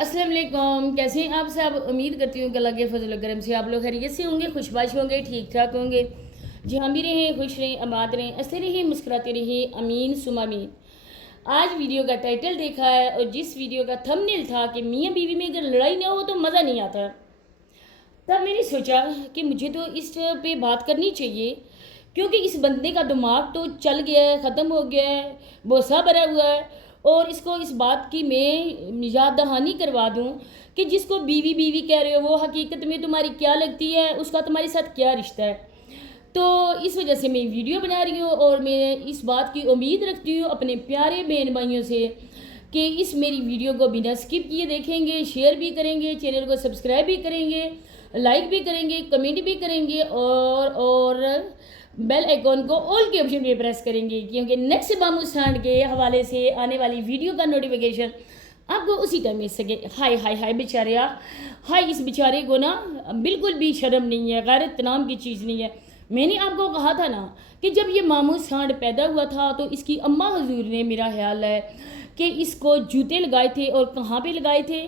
السلام علیکم، کیسے ہیں آپ سب؟ امید کرتی ہوں کہ اللہ کے فضل و کرم سے آپ لوگ خیریت سے ہوں گے، خوشباش ہوں گے، ٹھیک ٹھاک ہوں گے۔ جہاں بھی رہیں خوش رہیں، آباد رہیں، ہنستے رہیں، مسکراتے رہیں، امین ثم امین۔ آج ویڈیو کا ٹائٹل دیکھا ہے اور جس ویڈیو کا تھمبنیل تھا کہ میاں بیوی میں اگر لڑائی نہ ہو تو مزہ نہیں آتا، تب میں نے سوچا کہ مجھے تو اس پہ بات کرنی چاہیے، کیونکہ اس بندے کا دماغ تو چل گیا ہے، ختم ہو گیا ہے، بوسہ بھرا ہوا ہے۔ اور اس کو اس بات کی میں یاد دہانی کروا دوں کہ جس کو بیوی بیوی کہہ رہے ہو وہ حقیقت میں تمہاری کیا لگتی ہے، اس کا تمہارے ساتھ کیا رشتہ ہے۔ تو اس وجہ سے میں ویڈیو بنا رہی ہوں اور میں اس بات کی امید رکھتی ہوں اپنے پیارے بہن بھائیوں سے کہ اس میری ویڈیو کو بنا سکپ کیے دیکھیں گے، شیئر بھی کریں گے، چینل کو سبسکرائب بھی کریں گے، لائک بھی کریں گے، کمنٹ بھی کریں گے اور بیل آئیکن کو آل کے آپشن پہ پریس کریں گے، کیونکہ نیکسٹ مامو سانڈ کے حوالے سے آنے والی ویڈیو کا نوٹیفیکیشن آپ کو اسی ٹائم مل سکے۔ ہائے ہائے ہائے بیچارے، ہائے اس بیچارے کو نا بالکل بھی شرم نہیں ہے، غیرت نام کی چیز نہیں ہے۔ میں نے آپ کو کہا تھا نا کہ جب یہ مامو سانڈ پیدا ہوا تھا تو اس کی اماں حضور نے، میرا خیال ہے کہ اس کو جوتے لگائے تھے، اور کہاں پہ لگائے تھے؟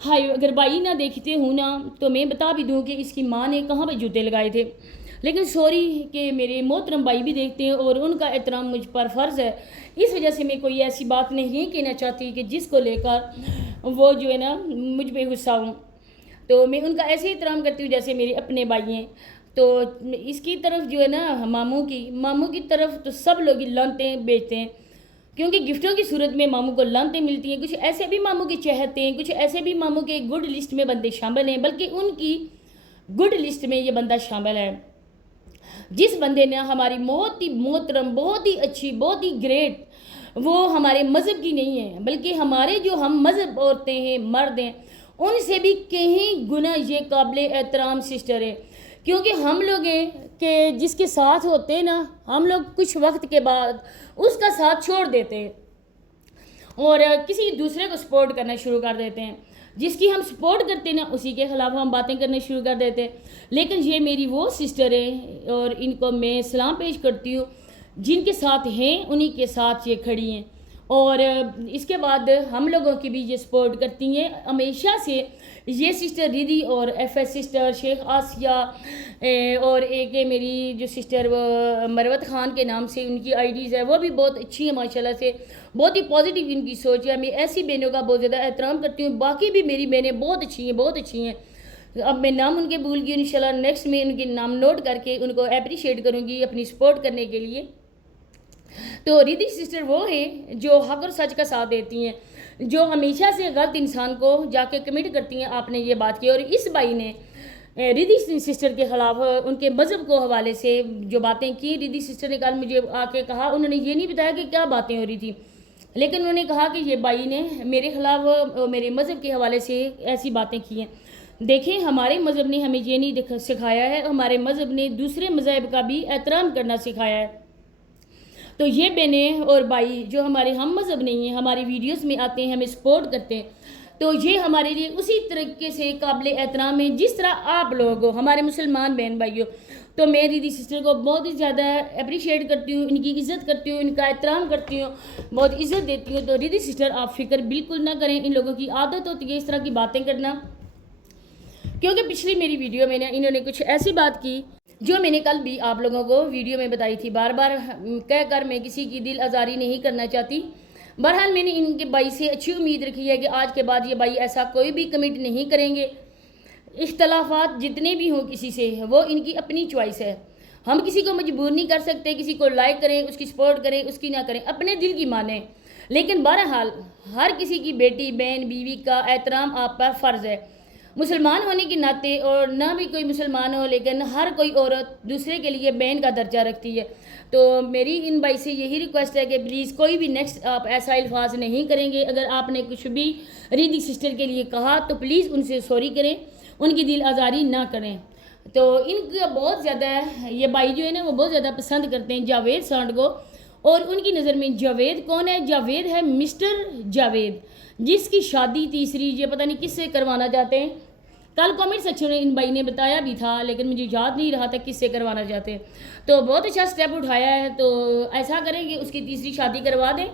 ہائے، اگر بھائی نہ دیکھتے ہوں نا تو میں بتا بھی دوں کہ اس کی ماں نے کہاں پہ جوتے لگائے تھے، لیکن سوری کہ میرے محترم بھائی بھی دیکھتے ہیں اور ان کا احترام مجھ پر فرض ہے، اس وجہ سے میں کوئی ایسی بات نہیں کہنا چاہتی کہ جس کو لے کر وہ جو ہے نا مجھ پہ غصہ ہوں۔ تو میں ان کا ایسے احترام کرتی ہوں جیسے میرے اپنے بھائی ہیں۔ تو اس کی طرف جو ہے نا ماموں کی طرف تو سب لوگ لانتے بیچتے ہیں، کیونکہ گفٹوں کی صورت میں ماموں کو لانتیں ملتی ہیں۔ کچھ ایسے بھی ماموں کے چہتے ہیں، کچھ ایسے بھی ماموں کے گڈ لسٹ میں بندے شامل ہیں، بلکہ ان کی گڈ لسٹ میں یہ بندہ شامل ہے جس بندے نے ہماری بہت ہی محترم، بہت ہی اچھی، بہت ہی گریٹ، وہ ہمارے مذہب کی نہیں ہے بلکہ ہمارے جو ہم مذہب عورتیں ہیں، مرد ہیں، ان سے بھی کہیں گنا یہ قابل احترام سسٹر ہے، کیونکہ ہم لوگ ہیں کہ جس کے ساتھ ہوتے ہیں نا، ہم لوگ کچھ وقت کے بعد اس کا ساتھ چھوڑ دیتے ہیں اور کسی دوسرے کو سپورٹ کرنا شروع کر دیتے ہیں۔ جس کی ہم سپورٹ کرتے ہیں نا اسی کے خلاف ہم باتیں کرنا شروع کر دیتے ہیں۔ لیکن یہ میری وہ سسٹر ہیں اور ان کو میں سلام پیش کرتی ہوں، جن کے ساتھ ہیں انہی کے ساتھ یہ کھڑی ہیں، اور اس کے بعد ہم لوگوں کی بھی یہ سپورٹ کرتی ہیں ہمیشہ سے۔ یہ سسٹر ریدی اور ایف ایس سسٹر شیخ آسیہ، اور ایک ہے میری جو سسٹر وہ مروت خان کے نام سے ان کی آئی ڈیز ہے، وہ بھی بہت اچھی ہیں ماشاءاللہ سے، بہت ہی پازیٹیو ان کی سوچ ہے۔ میں ایسی بہنوں کا بہت زیادہ احترام کرتی ہوں، باقی بھی میری بہنیں بہت اچھی ہیں، بہت اچھی ہیں۔ اب میں نام ان کے بھول گئی، انشاءاللہ نیکسٹ میں ان کے نام نوٹ کر کے ان کو اپریشیٹ کروں گی اپنی سپورٹ کرنے کے لیے۔ تو ریدی سسٹر وہ ہیں جو حق اور سچ کا ساتھ دیتی ہیں، جو ہمیشہ سے غلط انسان کو جا کے کمٹ کرتی ہیں۔ آپ نے یہ بات کی، اور اس بھائی نے ریدی سسٹر کے خلاف ان کے مذہب کو حوالے سے جو باتیں کی، ریدی سسٹر نے کل مجھے آ کے کہا، انہوں نے یہ نہیں بتایا کہ کیا باتیں ہو رہی تھی، لیکن انہوں نے کہا کہ یہ بھائی نے میرے خلاف میرے مذہب کے حوالے سے ایسی باتیں کی ہیں۔ دیکھیں، ہمارے مذہب نے ہمیں یہ نہیں سکھایا ہے، ہمارے مذہب نے دوسرے مذاہب کا بھی احترام کرنا سکھایا ہے۔ تو یہ بہنیں اور بھائی جو ہمارے ہم مذہب نہیں ہیں، ہماری ویڈیوز میں آتے ہیں، ہمیں سپورٹ کرتے ہیں، تو یہ ہمارے لیے اسی طریقے سے قابل احترام ہے جس طرح آپ لوگ ہو، ہمارے مسلمان بہن بھائی ہو۔ تو میں ریدی سسٹر کو بہت ہی زیادہ اپریشیٹ کرتی ہوں، ان کی عزت کرتی ہوں، ان کا احترام کرتی ہوں، بہت عزت دیتی ہوں۔ تو ریدی سسٹر آپ فکر بالکل نہ کریں، ان لوگوں کی عادت ہوتی ہے اس طرح کی باتیں کرنا، کیونکہ پچھلی میری ویڈیو میں انہوں نے کچھ ایسی بات کی جو میں نے کل بھی آپ لوگوں کو ویڈیو میں بتائی تھی، بار بار کہہ کر میں کسی کی دل آزاری نہیں کرنا چاہتی۔ بہرحال میں نے ان کے بھائی سے اچھی امید رکھی ہے کہ آج کے بعد یہ بھائی ایسا کوئی بھی کمنٹ نہیں کریں گے۔ اختلافات جتنے بھی ہوں کسی سے، وہ ان کی اپنی چوائس ہے، ہم کسی کو مجبور نہیں کر سکتے، کسی کو لائک کریں، اس کی سپورٹ کریں، اس کی نہ کریں، اپنے دل کی مانیں۔ لیکن بہرحال ہر کسی کی بیٹی، بہن، بیوی کا احترام آپ پر فرض ہے، مسلمان ہونے کے ناطے، اور نہ بھی کوئی مسلمان ہو لیکن ہر کوئی عورت دوسرے کے لیے بہن کا درجہ رکھتی ہے۔ تو میری ان بھائی سے یہی ریکویسٹ ہے کہ پلیز کوئی بھی نیکسٹ آپ ایسا الفاظ نہیں کریں گے، اگر آپ نے کچھ بھی ریدی سسٹر کے لیے کہا تو پلیز ان سے سوری کریں، ان کی دل آزاری نہ کریں۔ تو ان کا بہت زیادہ یہ بھائی جو ہے نا وہ بہت زیادہ پسند کرتے ہیں جاوید سانڈ کو، اور ان کی نظر میں جاوید کون ہے؟ جاوید ہے مسٹر جاوید، جس کی شادی تیسری یہ پتہ نہیں کس سے کروانا چاہتے ہیں۔ کل کامنٹ سیکشن میں ان بھائی نے بتایا بھی تھا لیکن مجھے یاد نہیں رہا تھا کس سے کروانا چاہتے ہیں۔ تو بہت اچھا سٹیپ اٹھایا ہے، تو ایسا کریں کہ اس کی تیسری شادی کروا دیں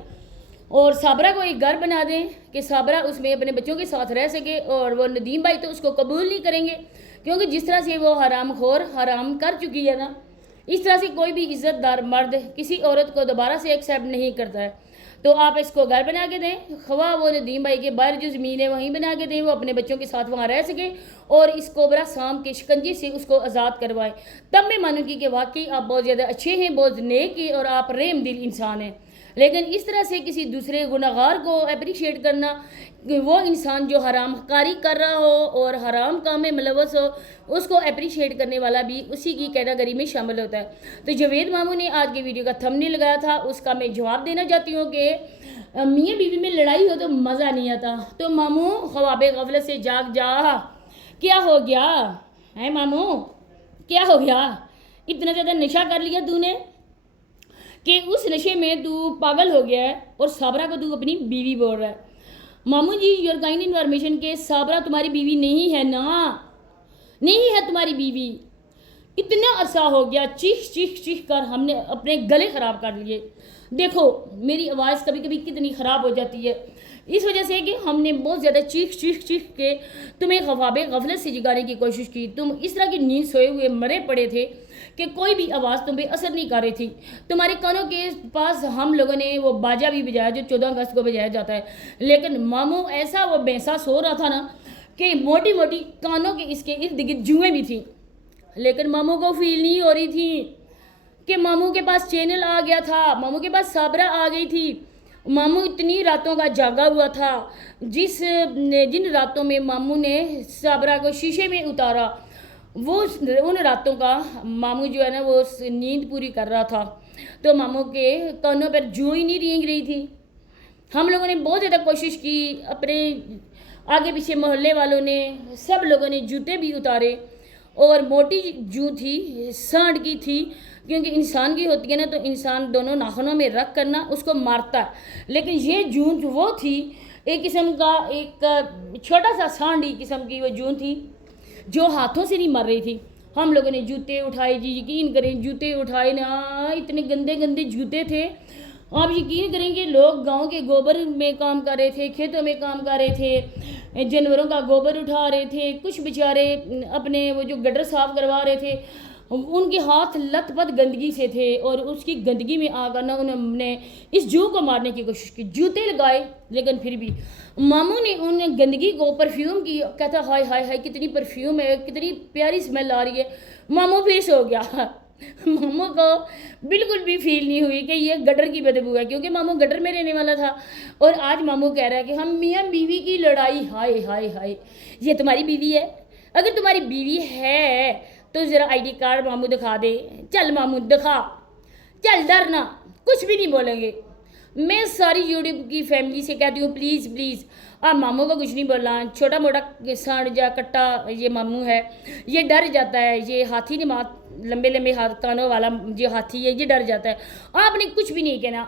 اور صابرہ کو ایک گھر بنا دیں کہ صابرہ اس میں اپنے بچوں کے ساتھ رہ سکے، اور وہ ندیم بھائی تو اس کو قبول نہیں کریں گے، کیونکہ جس طرح سے وہ حرام خور حرام کر چکی ہے نا، اس طرح سے کوئی بھی عزت دار مرد کسی عورت کو دوبارہ سے ایکسیپٹ نہیں کرتا ہے۔ تو آپ اس کو گھر بنا کے دیں، خواہ وہ ندیم بھائی کے باہر جو زمین ہے وہیں بنا کے دیں، وہ اپنے بچوں کے ساتھ وہاں رہ سکے، اور اس کوبرا سام کے شکنجے سے اس کو آزاد کروائیں۔ تب میں مانوں گی کہ واقعی آپ بہت زیادہ اچھے ہیں، بہت نیک ہیں، اور آپ رحم دل انسان ہیں۔ لیکن اس طرح سے کسی دوسرے گناہگار کو اپریشیٹ کرنا کہ وہ انسان جو حرام کاری کر رہا ہو اور حرام کام میں ملوث ہو، اس کو اپریشیٹ کرنے والا بھی اسی کی کیٹیگری میں شامل ہوتا ہے۔ تو جاوید ماموں نے آج کے ویڈیو کا تھمبنیل لگایا تھا، اس کا میں جواب دینا چاہتی ہوں کہ میاں بیوی میں لڑائی ہو تو مزہ نہیں آتا۔ تو ماموں خواب غفلت سے جاگ جا، کیا ہو گیا ہے ماموں، کیا ہو گیا؟ اتنا زیادہ نشہ کر لیا تو نے کہ اس نشے میں تو پاگل ہو گیا ہے، اور صابرہ کو تو اپنی بیوی بول رہا ہے۔ ماموں جی یور کائنڈ انفارمیشن کہ صابرہ تمہاری بیوی نہیں ہے نا، نہیں ہے تمہاری بیوی۔ اتنا عرصہ ہو گیا چیخ چیخ چیخ کر ہم نے اپنے گلے خراب کر لیے۔ دیکھو میری آواز کبھی کبھی کتنی خراب ہو جاتی ہے، اس وجہ سے کہ ہم نے بہت زیادہ چیخ چیخ چیخ کے تمہیں خواب غفلت سے جگانے کی کوشش کی۔ تم اس طرح کی نیند سوئے ہوئے مرے پڑے تھے کہ کوئی بھی آواز تم پہ اثر نہیں کر رہی تھی۔ تمہارے کانوں کے پاس ہم لوگوں نے وہ باجا بھی بجایا جو 14 اگست کو بجایا جاتا ہے، لیکن ماموں ایسا وہ بھینسا سو رہا تھا نا کہ موٹی موٹی کانوں کے اس کے ارد گرد جوئیں بھی تھیں، لیکن ماموں کو فیل نہیں ہو رہی تھی کہ ماموں کے پاس چینل آ گیا تھا، ماموں کے پاس صابرہ آ گئی تھی۔ ماموں اتنی راتوں کا جاگا ہوا تھا، جن راتوں میں ماموں نے صابرہ کو شیشے میں اتارا، وہ ان راتوں کا ماموں جو ہے نا وہ نیند پوری کر رہا تھا، تو ماموں کے کانوں پر جو ہی نہیں رینگ رہی تھی۔ ہم لوگوں نے بہت زیادہ کوشش کی، اپنے آگے پیچھے محلے والوں نے سب لوگوں نے جوتے بھی اتارے، اور موٹی جو تھی سانڈ کی تھی، کیونکہ انسان کی ہوتی ہے نا تو انسان دونوں ناخنوں میں رکھ کرنا اس کو مارتا ہے، لیکن یہ جون وہ تھی ایک قسم کا، ایک چھوٹا سا سانڈی قسم کی وہ جون تھی جو ہاتھوں سے نہیں مر رہی تھی۔ ہم لوگوں نے جوتے اٹھائے، جی یقین کریں جوتے اٹھائے نا، اتنے گندے گندے جوتے تھے، آپ یقین کریں کہ لوگ گاؤں کے گوبر میں کام کر رہے تھے، کھیتوں میں کام کر رہے تھے، جانوروں کا گوبر اٹھا رہے تھے، کچھ بیچارے اپنے وہ جو گٹر صاف کروا رہے تھے، ان کے ہاتھ لت پت گندگی سے تھے، اور اس کی گندگی میں آ کر نا انہوں نے اس جو کو مارنے کی کوشش کی، جوتے لگائے، لیکن پھر بھی ماموں نے ان گندگی کو پرفیوم کی، کہتا ہائے ہائے ہائے کتنی پرفیوم ہے، کتنی پیاری اسمیل آ رہی ہے۔ ماموں پھر سو گیا، ماموں کو بالکل بھی فیل نہیں ہوئی کہ یہ گٹر کی بدبو ہے، کیونکہ ماموں گٹر میں رہنے والا تھا، اور آج ماموں کہہ رہا ہے کہ ہم میاں بیوی کی لڑائی، ہائے ہائے ہائے، یہ تمہاری بیوی ہے؟ اگر تمہاری بیوی ہے تو ذرا آئی ڈی کارڈ ماموں دکھا دے، چل ماموں دکھا، چل ڈرنا، کچھ بھی نہیں بولیں گے۔ میں ساری یوٹیوب کی فیملی سے کہتی ہوں پلیز پلیز آپ ماموں کو کچھ نہیں بولنا، چھوٹا موٹا سانڈ یا کٹا یہ ماموں ہے، یہ ڈر جاتا ہے، یہ ہاتھی نمات لمبے لمبے کانوں والا جو ہاتھی ہے یہ ڈر جاتا ہے، آپ نے کچھ بھی نہیں کہنا۔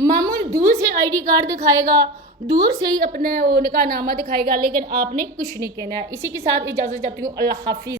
ماموں دور سے آئی ڈی کارڈ دکھائے گا، دور سے ہی اپنے نکاح نامہ دکھائے گا، لیکن آپ نے کچھ نہیں کہنا ہے۔ اسی کے ساتھ اجازت چاہتی ہوں، اللہ حافظ۔